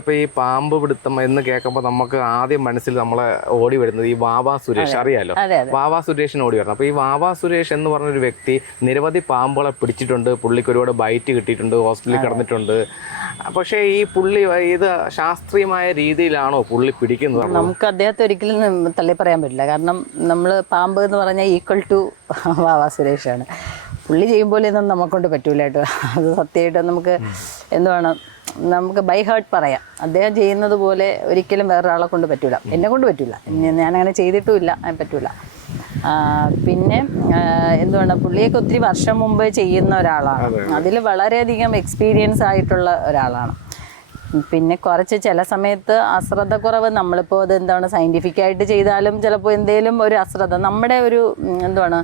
ഇപ്പൊ ഈ പാമ്പ് പിടുത്തം എന്ന് കേൾക്കുമ്പോൾ നമുക്ക് ആദ്യം മനസ്സിൽ നമ്മളെ ഓടി വരുന്നത് ഈ വാവാ സുരേഷ് അറിയാലോ. വാവാ സുരേഷിന് ഓടി വരണം. അപ്പൊ ഈ വാവാ സുരേഷ് എന്ന് പറഞ്ഞൊരു വ്യക്തി നിരവധി പാമ്പുകളെ പിടിച്ചിട്ടുണ്ട്. പുള്ളിക്ക് ഒരുപാട് ബൈറ്റ് കിട്ടിയിട്ടുണ്ട്, ഹോസ്പിറ്റലിൽ കിടന്നിട്ടുണ്ട്. പക്ഷേ ഈ പുള്ളി ഇത് ശാസ്ത്രീയമായ രീതിയിലാണോ പുള്ളി പിടിക്കുന്നത്? നമുക്ക് അദ്ദേഹത്തെ ഒരിക്കലും തള്ളി പറയാൻ പറ്റില്ല. കാരണം നമ്മൾ പാമ്പ് എന്ന് പറഞ്ഞാൽ ഈക്വൽ ടു വാവാ സുരേഷാണ്. പുള്ളി ചെയ്യുമ്പോൾ ഇതൊന്നും നമുക്കൊണ്ട് പറ്റൂല കേട്ടോ. അത് സത്യമായിട്ട് നമുക്ക് എന്തുവേണം, നമുക്ക് ബൈ ഹാർട്ട് പറയാം. അദ്ദേഹം ചെയ്യുന്നത് പോലെ ഒരിക്കലും വേറൊരാളെ കൊണ്ട് പറ്റൂല. എന്നെ കൊണ്ട് പറ്റൂല. ഞാനങ്ങനെ ചെയ്തിട്ടുമില്ല, പറ്റൂല. പിന്നെ എന്തുവേണം, പുള്ളിയൊക്കെ ഒത്തിരി വർഷം മുമ്പ് ചെയ്യുന്ന ഒരാളാണ്. അതിൽ വളരെയധികം എക്സ്പീരിയൻസ് ആയിട്ടുള്ള ഒരാളാണ്. പിന്നെ കുറച്ച് ചില സമയത്ത് അശ്രദ്ധക്കുറവ്, നമ്മളിപ്പോൾ അത് എന്താണ് സയൻറ്റിഫിക്കായിട്ട് ചെയ്താലും ചിലപ്പോൾ എന്തെങ്കിലും ഒരു അശ്രദ്ധ നമ്മുടെ ഒരു എന്താണ്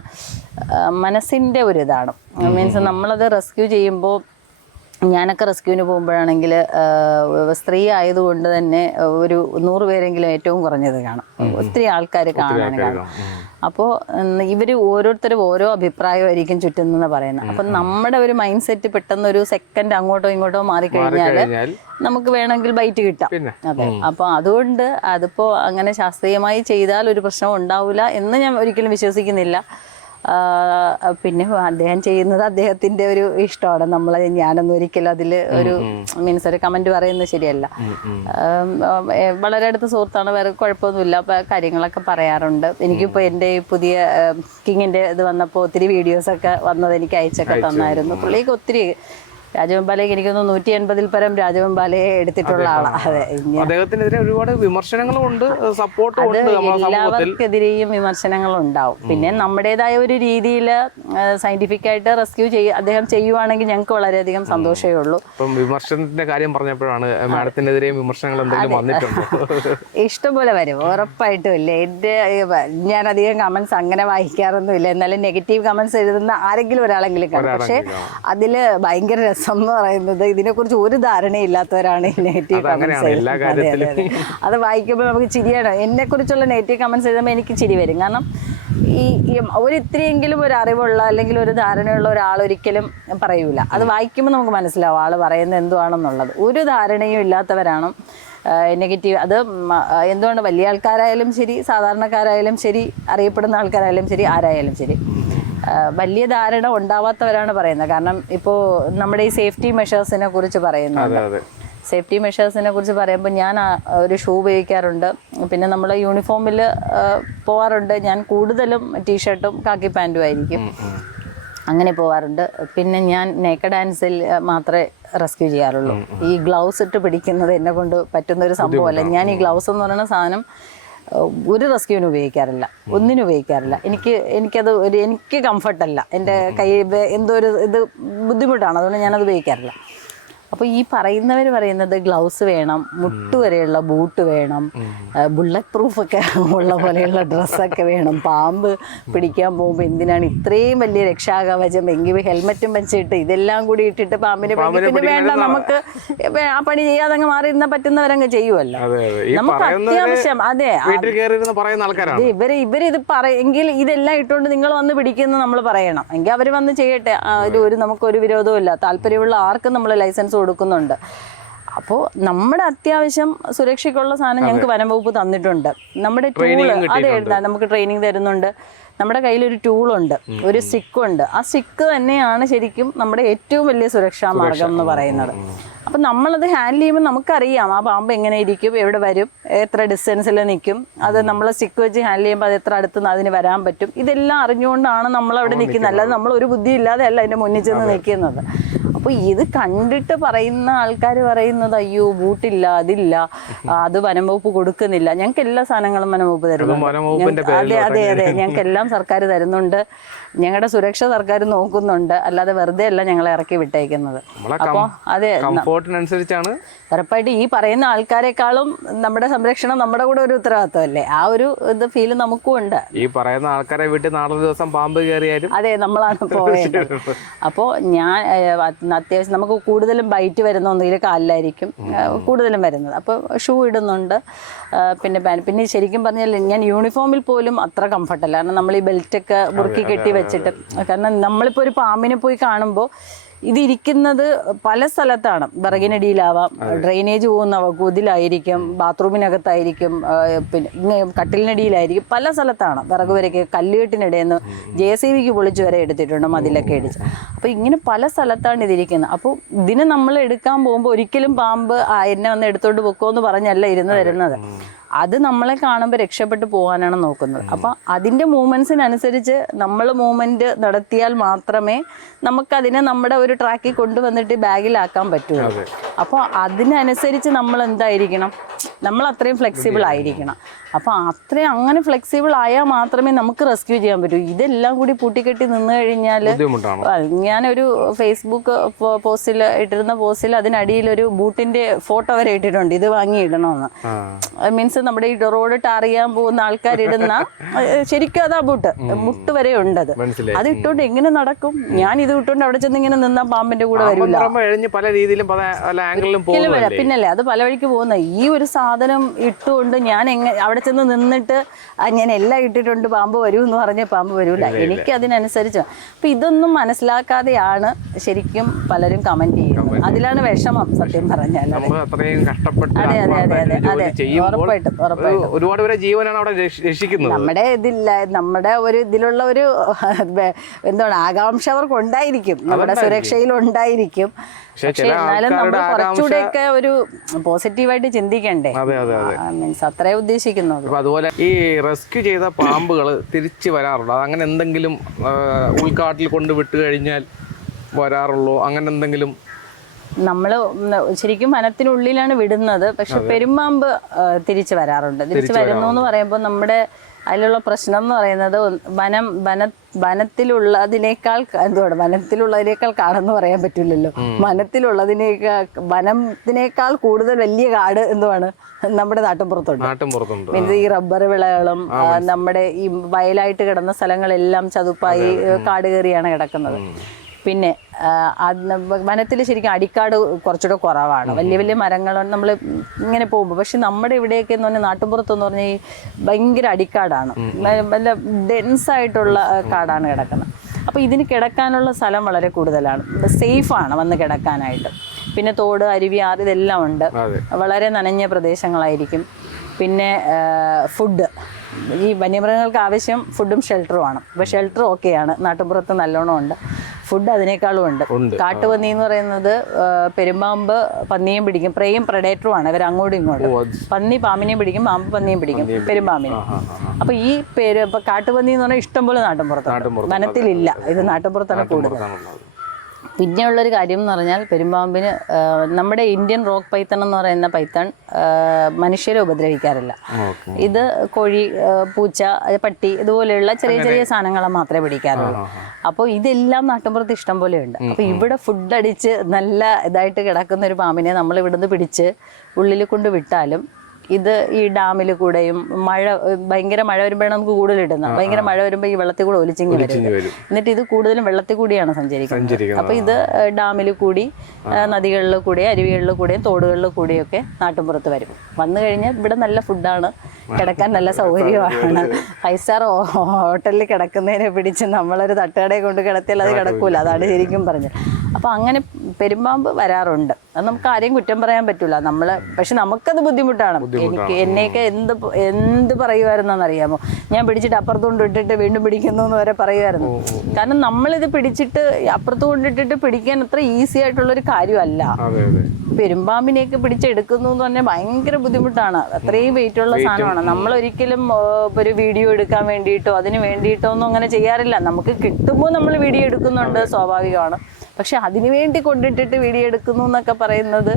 മനസ്സിൻ്റെ ഒരു ഇതാണ്. മീൻസ് നമ്മളത് റെസ്ക്യൂ ചെയ്യുമ്പോൾ, ഞാനൊക്കെ റെസ്ക്യൂവിന് പോകുമ്പോഴാണെങ്കിൽ സ്ത്രീ ആയതുകൊണ്ട് തന്നെ ഒരു 100 പേരെങ്കിലും ഏറ്റവും കുറഞ്ഞത് കാണും. ഒത്തിരി ആൾക്കാർ കാണും. അപ്പോൾ ഇവർ ഓരോരുത്തരും ഓരോ അഭിപ്രായമായിരിക്കും ചുറ്റും നിന്ന് പറയുന്നത്. അപ്പം നമ്മുടെ ഒരു മൈൻഡ് സെറ്റ് പെട്ടെന്ന് ഒരു സെക്കൻഡ് അങ്ങോട്ടോ ഇങ്ങോട്ടോ മാറിക്കഴിഞ്ഞാൽ നമുക്ക് വേണമെങ്കിൽ ബൈറ്റ് കിട്ടാം. അതെ. അപ്പോൾ അതുകൊണ്ട് അതിപ്പോൾ അങ്ങനെ ശാസ്ത്രീയമായി ചെയ്താൽ ഒരു പ്രശ്നം ഉണ്ടാവില്ല എന്ന് ഞാൻ ഒരിക്കലും വിശ്വസിക്കുന്നില്ല. പിന്നെ അദ്ദേഹം ചെയ്യുന്നത് അദ്ദേഹത്തിൻ്റെ ഒരു ഇഷ്ടമാണ്. ഞാനൊന്നും ഒരിക്കലും അതിൽ ഒരു മീൻസ് ഒരു കമൻറ്റ് പറയുന്നത് ശരിയല്ല. വളരെ അടുത്ത സുഹൃത്താണ്, വേറെ കുഴപ്പമൊന്നുമില്ല. അപ്പോൾ കാര്യങ്ങളൊക്കെ പറയാറുണ്ട്. എനിക്കിപ്പോൾ എൻ്റെ പുതിയ കിങ്ങിൻ്റെ ഇത് വന്നപ്പോൾ ഒത്തിരി വീഡിയോസൊക്കെ വന്നത് എനിക്ക് അയച്ചൊക്കെ തന്നായിരുന്നു. പുള്ളിക്ക് ഒത്തിരി രാജവെമ്പാലയ്ക്ക് എനിക്കൊന്ന് 180-ൽ പരം രാജവെമ്പാലയെ എടുത്തിട്ടുള്ള ആളാണ്. അതെ. അദ്ദേഹത്തിനെതിരെ ഒരുപാട് വിമർശനങ്ങളും ഉണ്ട്, സപ്പോർട്ടും ഉണ്ട്. എല്ലാവർക്കെതിരെയും വിമർശനങ്ങളും ഉണ്ടാവും. പിന്നെ നമ്മുടേതായ ഒരു രീതിയിൽ സയന്റിഫിക്കായിട്ട് റെസ്ക്യൂ അദ്ദേഹം ചെയ്യുവാണെങ്കിൽ ഞങ്ങൾക്ക് വളരെയധികം സന്തോഷമേ ഉള്ളൂ. വിമർശനത്തിന്റെ കാര്യം പറഞ്ഞപ്പോഴാണ്, മാഡത്തിനെതിരെ വിമർശനങ്ങൾ എന്തെങ്കിലും വന്നിട്ടുണ്ടോ? ഇഷ്ടംപോലെ വരും, ഉറപ്പായിട്ടും ഇല്ല. ഞാൻ അധികം കമന്റ്സ് അങ്ങനെ വായിക്കാറൊന്നുമില്ല. എന്നാലും നെഗറ്റീവ് കമന്റ്സ് എഴുതുന്ന ആരെങ്കിലും ഒരാളെങ്കിലും കാണും. പക്ഷെ അതിൽ ഭയങ്കര രസം എന്ന് പറയുന്നത്, ഇതിനെക്കുറിച്ച് ഒരു ധാരണയില്ലാത്തവരാണ് ഈ നെഗറ്റീവ് കമന്റ്സ് എഴുതുന്നത്. അത് വായിക്കുമ്പോൾ നമുക്ക് ചിരിയാണ്. എന്നെക്കുറിച്ചുള്ള നെഗറ്റീവ് കമന്റ്സ് എഴുതുമ്പോൾ എനിക്ക് ചിരി വരും. കാരണം ഈ ഒരിത്തിരിയെങ്കിലും ഒരു അറിവുള്ള അല്ലെങ്കിൽ ഒരു ധാരണയുള്ള ഒരാൾ ഒരിക്കലും പറയൂല. അത് വായിക്കുമ്പോൾ നമുക്ക് മനസ്സിലാവും ആൾ പറയുന്നത് എന്തുവാണെന്നുള്ളത്. ഒരു ധാരണയും ഇല്ലാത്തവരാണ് നെഗറ്റീവ്. അത് എന്തുകൊണ്ട് വലിയ ആൾക്കാരായാലും ശരി, സാധാരണക്കാരായാലും ശരി, അറിയപ്പെടുന്ന ആൾക്കാരായാലും ശരി, ആരായാലും ശരി, വലിയ ധാരണ ഉണ്ടാവാത്തവരാണ് പറയുന്നത്. കാരണം ഇപ്പോൾ നമ്മുടെ ഈ സേഫ്റ്റി മെഷേഴ്സിനെ കുറിച്ച് പറയുന്നുണ്ട്. സേഫ്റ്റി മെഷേഴ്സിനെ കുറിച്ച് പറയുമ്പോൾ ഞാൻ ഒരു ഷൂ ഉപയോഗിക്കാറുണ്ട്. പിന്നെ നമ്മൾ യൂണിഫോമിൽ പോവാറുണ്ട്. ഞാൻ കൂടുതലും ടീഷർട്ടും കാക്കി പാൻറ്റും ആയിരിക്കും, അങ്ങനെ പോവാറുണ്ട്. പിന്നെ ഞാൻ നേക്കഡ് ഹാൻഡ്സിൽ മാത്രമേ റെസ്ക്യൂ ചെയ്യാറുള്ളൂ. ഈ ഗ്ലൗസ് ഇട്ട് പിടിക്കുന്നത് എന്നെ കൊണ്ട് പറ്റുന്നൊരു സംഭവമല്ല. ഞാൻ ഈ ഗ്ലൗസ് എന്ന് പറയുന്ന സാധനം ഒരു റെസ്ക്യൂവിന് ഉപയോഗിക്കാറില്ല, ഒന്നിനും ഉപയോഗിക്കാറില്ല. എനിക്ക് കംഫർട്ടല്ല. എൻ്റെ കൈ എന്തോ ഒരു ഇത് ബുദ്ധിമുട്ടാണ്, അതുകൊണ്ട് ഞാനത് ഉപയോഗിക്കാറില്ല. അപ്പോൾ ഈ പറയുന്നത് ഗ്ലൗസ് വേണം, മുട്ടുവരെയുള്ള ബൂട്ട് വേണം, ബുള്ളറ്റ് പ്രൂഫൊക്കെ ഉള്ള പോലെയുള്ള ഡ്രസ്സൊക്കെ വേണം. പാമ്പ് പിടിക്കാൻ പോകുമ്പോൾ എന്തിനാണ് ഇത്രയും വലിയ രക്ഷാകവചം? എങ്കിൽ ഹെൽമെറ്റും വെച്ചിട്ട് ഇതെല്ലാം കൂടി ഇട്ടിട്ട് പാമ്പിനെ പിന്നെ വേണ്ട, നമുക്ക് ആ പണി ചെയ്യാതെ മാറിയിരുന്ന പറ്റുന്നവരങ്ങ് ചെയ്യുമല്ലോ. നമുക്ക് അത്യാവശ്യം അതെ ഇവരിത് എങ്കിൽ ഇതെല്ലാം ഇട്ടുകൊണ്ട് നിങ്ങൾ വന്ന് പിടിക്കുന്നു നമ്മൾ പറയണം. എങ്കിൽ അവർ വന്ന് ചെയ്യട്ടെ. നമുക്കൊരു വിരോധവും ഇല്ല. താല്പര്യമുള്ള ആർക്കും നമ്മൾ ലൈസൻസ് കൊടുക്കുന്നുണ്ട്. അപ്പോൾ നമ്മുടെ അത്യാവശ്യം സുരക്ഷയ്ക്കുള്ള സാധനം ഞങ്ങൾക്ക് വനം വകുപ്പ് തന്നിട്ടുണ്ട്. നമ്മുടെ ടൂള് നമുക്ക് ട്രെയിനിങ് തരുന്നുണ്ട്. നമ്മുടെ കയ്യിലൊരു ടൂളുണ്ട്, ഒരു സ്റ്റിക്കുണ്ട്. ആ സ്റ്റിക്ക് തന്നെയാണ് ശരിക്കും നമ്മുടെ ഏറ്റവും വലിയ സുരക്ഷാ മാർഗം എന്ന് പറയുന്നത്. അപ്പം നമ്മളത് ഹാൻഡിൽ ചെയ്യുമ്പോൾ നമുക്കറിയാം ആ പാമ്പ് എങ്ങനെ ഇരിക്കും, എവിടെ വരും, എത്ര ഡിസ്റ്റൻസിൽ നിൽക്കും. അത് നമ്മൾ സ്റ്റിക്ക് വെച്ച് ഹാൻഡിൽ ചെയ്യുമ്പോൾ അത് എത്ര അടുത്ത് അതിന് വരാൻ പറ്റും. ഇതെല്ലാം അറിഞ്ഞുകൊണ്ടാണ് നമ്മളവിടെ നിൽക്കുന്നത്. അല്ലാതെ നമ്മൾ ഒരു ബുദ്ധി ഇല്ലാതെ അല്ല അതിൻ്റെ മുന്നിൽ ചെന്ന് നിൽക്കുന്നത്. അപ്പോൾ ഇത് കണ്ടിട്ട് പറയുന്ന ആൾക്കാർ പറയുന്നത് അയ്യോ ബൂട്ടില്ല, അതില്ല, അത് വനം വകുപ്പ് കൊടുക്കുന്നില്ല. ഞങ്ങൾക്ക് എല്ലാ സാധനങ്ങളും വനം വകുപ്പ് തരുന്നുണ്ട്. അതെ, ഞങ്ങൾക്ക് എല്ലാം സർക്കാർ തരുന്നുണ്ട്. ഞങ്ങളുടെ സുരക്ഷ സർക്കാർ നോക്കുന്നുണ്ട്. അല്ലാതെ വെറുതെ അല്ല ഞങ്ങളെ ഇറക്കി വിട്ടേക്കുന്നത്. അപ്പോൾ അതെ, ഉറപ്പായിട്ട് ഈ പറയുന്ന ആൾക്കാരെക്കാളും നമ്മുടെ സംരക്ഷണം നമ്മുടെ കൂടെ ഒരു ഉത്തരവാദിത്വമല്ലേ. ആ ഒരു ഇത് ഫീല് നമുക്കും ഉണ്ട്. ഈ പറയുന്ന ആൾക്കാരെ വീട്ടിൽ നാളെ ദിവസം പാമ്പ് കയറിയാലും അതെ നമ്മളാണ് പോയത്. അപ്പോൾ ഞാൻ അത്യാവശ്യം നമുക്ക് കൂടുതലും ബൈറ്റ് വരുന്ന ഒന്നുകിൽ കാലിലായിരിക്കും കൂടുതലും വരുന്നത്. അപ്പോൾ ഷൂ ഇടുന്നുണ്ട്. പിന്നെ ശരിക്കും പറഞ്ഞാൽ ഞാൻ യൂണിഫോമിൽ പോലും അത്ര കംഫർട്ടല്ല. കാരണം നമ്മൾ ഈ ബെൽറ്റൊക്കെ മുറുക്കി കെട്ടി വെച്ചിട്ട്, കാരണം നമ്മളിപ്പോൾ ഒരു പാമ്പിനെ പോയി കാണുമ്പോൾ ഇതിരിക്കുന്നത് പല സ്ഥലത്താണ്. വിറകിനടിയിലാവാം, ഡ്രെയിനേജ് പോകുന്ന ഇതിലായിരിക്കും, ബാത്റൂമിനകത്തായിരിക്കും, പിന്നെ കട്ടിലിനടിയിലായിരിക്കും, പല സ്ഥലത്താണ്. വിറക് വരയ്ക്ക് കല്ലുകെട്ടിനിടയിൽ നിന്ന് JCBക്ക് പൊളിച്ച് വരെ എടുത്തിട്ടുണ്ട്, മതിലൊക്കെ ഇടിച്ച്. അപ്പോൾ ഇങ്ങനെ പല സ്ഥലത്താണ് ഇതിരിക്കുന്നത്. അപ്പോൾ ഇതിന് നമ്മൾ എടുക്കാൻ പോകുമ്പോൾ ഒരിക്കലും പാമ്പ് എന്നെ വന്ന് എടുത്തോണ്ട് പൊക്കോ എന്ന് പറഞ്ഞല്ല ഇരുന്ന് തരുന്നത്. അത് നമ്മളെ കാണുമ്പോൾ രക്ഷപ്പെട്ടു പോകാനാണ് നോക്കുന്നത്. അപ്പം അതിൻ്റെ മൂവ്മെൻറ്റ്സിനനുസരിച്ച് നമ്മൾ മൂവ്മെൻറ്റ് നടത്തിയാൽ മാത്രമേ നമുക്കതിനെ നമ്മുടെ ഒരു ട്രാക്കിൽ കൊണ്ടുവന്നിട്ട് ബാഗിലാക്കാൻ പറ്റുള്ളൂ. അപ്പോൾ അതിനനുസരിച്ച് നമ്മൾ എന്തായിരിക്കണം, നമ്മൾ അത്രയും ഫ്ലെക്സിബിൾ ആയിരിക്കണം. അപ്പോൾ അങ്ങനെ ഫ്ലെക്സിബിൾ ആയാൽ മാത്രമേ നമുക്ക് റെസ്ക്യൂ ചെയ്യാൻ പറ്റൂ. ഇതെല്ലാം കൂടി പൂട്ടിക്കെട്ടി നിന്ന് കഴിഞ്ഞാൽ, ഞാനൊരു ഫേസ്ബുക്ക് പോസ്റ്റിൽ ഇട്ടിരുന്ന പോസ്റ്റിൽ അതിനടിയിലൊരു ബൂട്ടിൻ്റെ ഫോട്ടോ വരെ ഇട്ടിട്ടുണ്ട്, ഇത് വാങ്ങി ഇടണമെന്ന്. മീൻസ് നമ്മുടെ ഈ റോഡ് ടാർ ചെയ്യാൻ പോകുന്ന ആൾക്കാർ ഇടുന്ന, ശരിക്കും അതാ മുട്ട് വരെ ഉണ്ടത്. അത് ഇട്ടോണ്ട് എങ്ങനെ നടക്കും? ഞാൻ ഇത് ഇട്ടോണ്ട് അവിടെ ചെന്ന് ഇങ്ങനെ നിന്നാ പാമ്പിന്റെ കൂടെ വരില്ല. പിന്നല്ലേ അത് പല വഴിക്ക് പോകുന്ന ഈ ഒരു സാധനം ഇട്ടുകൊണ്ട് ഞാൻ അവിടെ ചെന്ന് നിന്നിട്ട് ഞാൻ എല്ലാം ഇട്ടിട്ടുണ്ട് പാമ്പ് വരൂ എന്ന് പറഞ്ഞ പാമ്പ് വരൂല. എനിക്ക് അതിനനുസരിച്ച്. അപ്പൊ ഇതൊന്നും മനസ്സിലാക്കാതെയാണ് ശരിക്കും പലരും കമന്റ് ചെയ്യുന്നത്. അതിലാണ് വിഷമം സത്യം പറഞ്ഞാൽ. അതെ അതെ അതെ അതെ അതെ, ഉറപ്പായിട്ടും ഒരുപാട് പേരെ ജീവനാണ് അവിടെ രക്ഷിക്കുന്നത്. നമ്മുടെ ഒരു ഇതിലുള്ള ഒരു എന്താണ് ആകാംക്ഷ അവർക്ക് ഉണ്ടായിരിക്കും, നമ്മുടെ സുരക്ഷയിലുണ്ടായിരിക്കും. പക്ഷെ എന്നാലും നമ്മൾ കുറച്ചുകൂടെയൊക്കെ ഒരു പോസിറ്റീവായിട്ട് ചിന്തിക്കണ്ടേ, മീൻസ് അത്രേ ഉദ്ദേശിക്കുന്നത്. അതുപോലെ ഈ റെസ്ക്യൂ ചെയ്ത പാമ്പുകൾ തിരിച്ചു വരാറുണ്ടോ? അങ്ങനെ എന്തെങ്കിലും ഉൾക്കാട്ടിൽ കൊണ്ട് വിട്ട് കഴിഞ്ഞാൽ വരാറുള്ളൂ, അങ്ങനെ എന്തെങ്കിലും? നമ്മൾ ശരിക്കും വനത്തിനുള്ളിലാണ് വിടുന്നത്. പക്ഷെ പെരുമ്പാമ്പ് തിരിച്ചു വരാറുണ്ട്. തിരിച്ചു വരുന്നു എന്ന് പറയുമ്പോൾ നമ്മുടെ അതിലുള്ള പ്രശ്നം എന്ന് പറയുന്നത് വനത്തിലുള്ളതിനേക്കാൾ കാടെന്ന് പറയാൻ പറ്റില്ലല്ലോ. വനത്തിനേക്കാൾ കൂടുതൽ വലിയ കാട് എന്തുവാണ് നമ്മുടെ നാട്ടിൻപുറത്തുണ്ട്. മീൻസ് ഈ റബ്ബർ വിളകളും നമ്മുടെ ഈ വയലായിട്ട് കിടന്ന സ്ഥലങ്ങളെല്ലാം ചതുപ്പായി കാട് കയറിയാണ് കിടക്കുന്നത്. പിന്നെ വനത്തിൽ ശരിക്കും അടിക്കാട് കുറച്ചുകൂടെ കുറവാണ്, വലിയ വലിയ മരങ്ങൾ നമ്മൾ ഇങ്ങനെ പോകുമ്പോൾ. പക്ഷെ നമ്മുടെ ഇവിടെയൊക്കെ എന്ന് പറഞ്ഞാൽ നാട്ടിൻപുറത്തെന്ന് പറഞ്ഞാൽ ഈ ഭയങ്കര അടിക്കാടാണ്, നല്ല ഡെൻസായിട്ടുള്ള കാടാണ് കിടക്കുന്നത്. അപ്പോൾ ഇതിന് കിടക്കാനുള്ള സ്ഥലം വളരെ കൂടുതലാണ്, സേഫാണ് വന്ന് കിടക്കാനായിട്ട്. പിന്നെ തോട്, അരുവി, ആറ് ഇതെല്ലാം ഉണ്ട്, വളരെ നനഞ്ഞ പ്രദേശങ്ങളായിരിക്കും. പിന്നെ ഫുഡ്, ഈ വന്യമൃഗങ്ങൾക്ക് ആവശ്യം ഫുഡും ഷെൽട്ടറുമാണ്. അപ്പോൾ ഷെൽട്ടർ ഓക്കെയാണ്, നാട്ടിൻപുറത്ത് നല്ലോണം ഉണ്ട്. ഫുഡ് അതിനേക്കാളും ഉണ്ട്. കാട്ടുപന്നി എന്ന് പറയുന്നത് പെരുമ്പാമ്പ് പന്നിയും പിടിക്കും, പ്രേയും പ്രഡേറ്ററുമാണ് ഇവർ അങ്ങോട്ടും ഇങ്ങോട്ടും. പന്നി പാമ്പിനെയും പിടിക്കും, പാമ്പ് പന്നിയും പിടിക്കും, പെരുമ്പാമ്പിനെ. അപ്പൊ ഈ കാട്ടുപന്നി എന്ന് പറഞ്ഞാൽ ഇഷ്ടംപോലെ നാട്ടിൻപുറത്താണ്, വനത്തിലില്ല, ഇത് നാട്ടിൻപുറത്താണ് കൂടുതൽ. പിന്നെയുള്ളൊരു കാര്യം എന്ന് പറഞ്ഞാൽ പെരുമ്പാമ്പിന് നമ്മുടെ ഇന്ത്യൻ റോക്ക് പൈത്തൺ എന്ന് പറയുന്ന പൈത്തൺ മനുഷ്യരെ ഉപദ്രവിക്കാറില്ല. ഇത് കോഴി, പൂച്ച, പട്ടി ഇതുപോലെയുള്ള ചെറിയ ചെറിയ സാധനങ്ങളെ മാത്രമേ പിടിക്കാറുള്ളൂ. അപ്പോൾ ഇതെല്ലാം നാട്ടിൻപുറത്ത് ഇഷ്ടം പോലെ ഉണ്ട്. അപ്പോൾ ഇവിടെ ഫുഡ് അടിച്ച് നല്ല ഇതായിട്ട് കിടക്കുന്ന ഒരു പാമ്പിനെ നമ്മൾ ഇവിടുന്ന് പിടിച്ച് ഉള്ളിൽ കൊണ്ട് വിട്ടാലും ഇത് ഈ ഡാമിൽ കൂടെയും ഭയങ്കര മഴ വരുമ്പോഴാണ് നമുക്ക് കൂടുതൽ ഇടുന്നത്. ഭയങ്കര മഴ വരുമ്പോൾ ഈ വെള്ളത്തിൽ കൂടെ ഒലിച്ചിങ്ങി വരും. എന്നിട്ട് ഇത് കൂടുതലും വെള്ളത്തിൽ കൂടിയാണ് സഞ്ചരിക്കുന്നത്. അപ്പോൾ ഇത് ഡാമിൽ കൂടി, നദികളിൽ കൂടെ, അരുവികളിൽ കൂടെയും തോടുകളിൽ കൂടെയൊക്കെ നാട്ടിൻപുറത്ത് വരും. വന്നു കഴിഞ്ഞാൽ ഇവിടെ നല്ല ഫുഡാണ്, കിടക്കാൻ നല്ല സൗകര്യമാണ്. 5 സ്റ്റാർ ഹോട്ടലിൽ കിടക്കുന്നതിനെ പിടിച്ച് നമ്മളൊരു തട്ടുകടയെ കൊണ്ട് കിടത്തിയാൽ അത് കിടക്കൂല. അതാണ് ശരിക്കും പറഞ്ഞത്. അപ്പോൾ അങ്ങനെ പെരുമ്പാമ്പ് വരാറുണ്ട്. അത് നമുക്ക് ആരെയും കുറ്റം പറയാൻ പറ്റില്ല. പക്ഷെ നമുക്കത് ബുദ്ധിമുട്ടാണ്. എന്നെയൊക്കെ എന്ത് പറയുമായിരുന്നെന്നറിയാമോ? ഞാൻ പിടിച്ചിട്ട് അപ്പുറത്ത് കൊണ്ടിട്ടിട്ട് വീണ്ടും പിടിക്കുന്നു എന്ന് വരെ പറയുമായിരുന്നു. കാരണം നമ്മളിത് പിടിച്ചിട്ട് അപ്പുറത്ത് കൊണ്ടിട്ടിട്ട് പിടിക്കാൻ അത്ര ഈസി ആയിട്ടുള്ളൊരു കാര്യമല്ല. പെരുമ്പാമ്പിനെയൊക്കെ പിടിച്ചെടുക്കുന്നു എന്ന് പറഞ്ഞാൽ ഭയങ്കര ബുദ്ധിമുട്ടാണ്. അത്രയും വെയിറ്റ് ഉള്ള സാധനമാണ്. നമ്മളൊരിക്കലും ഒരു വീഡിയോ എടുക്കാൻ വേണ്ടിയിട്ടോ അതിന് വേണ്ടിയിട്ടോ ഒന്നും അങ്ങനെ ചെയ്യാറില്ല. നമുക്ക് കിട്ടുമ്പോൾ നമ്മൾ വീഡിയോ എടുക്കുന്നുണ്ട്, സ്വാഭാവികമാണ്. പക്ഷെ അതിനു വേണ്ടി കൊണ്ടിട്ടിട്ട് വീഡിയോ എടുക്കുന്നു എന്നൊക്കെ പറയുന്നത്,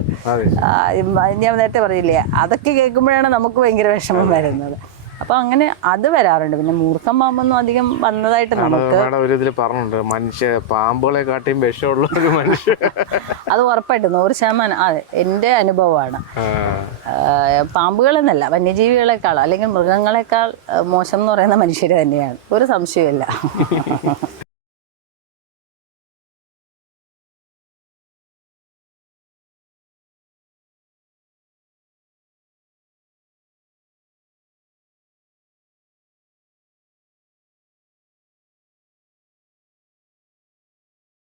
ഞാൻ നേരത്തെ പറയില്ലേ, അതൊക്കെ കേൾക്കുമ്പോഴാണ് നമുക്ക് ഭയങ്കര വിഷമം വരുന്നത്. അപ്പൊ അങ്ങനെ അത് വരാറുണ്ട്. പിന്നെ മൂർഖം പാമ്പൊന്നും അധികം വന്നതായിട്ട് നമുക്ക് പാമ്പുകളെ കാട്ടിയും വിഷമുള്ള ഒരു മനുഷ്യൻ അത് ഉറപ്പായിട്ടും 100% അതെ എൻ്റെ അനുഭവമാണ്. പാമ്പുകളെന്നല്ല, വന്യജീവികളെക്കാൾ അല്ലെങ്കിൽ മൃഗങ്ങളെക്കാൾ മോശം എന്ന് പറയുന്ന മനുഷ്യർ തന്നെയാണ്, ഒരു സംശയമില്ല.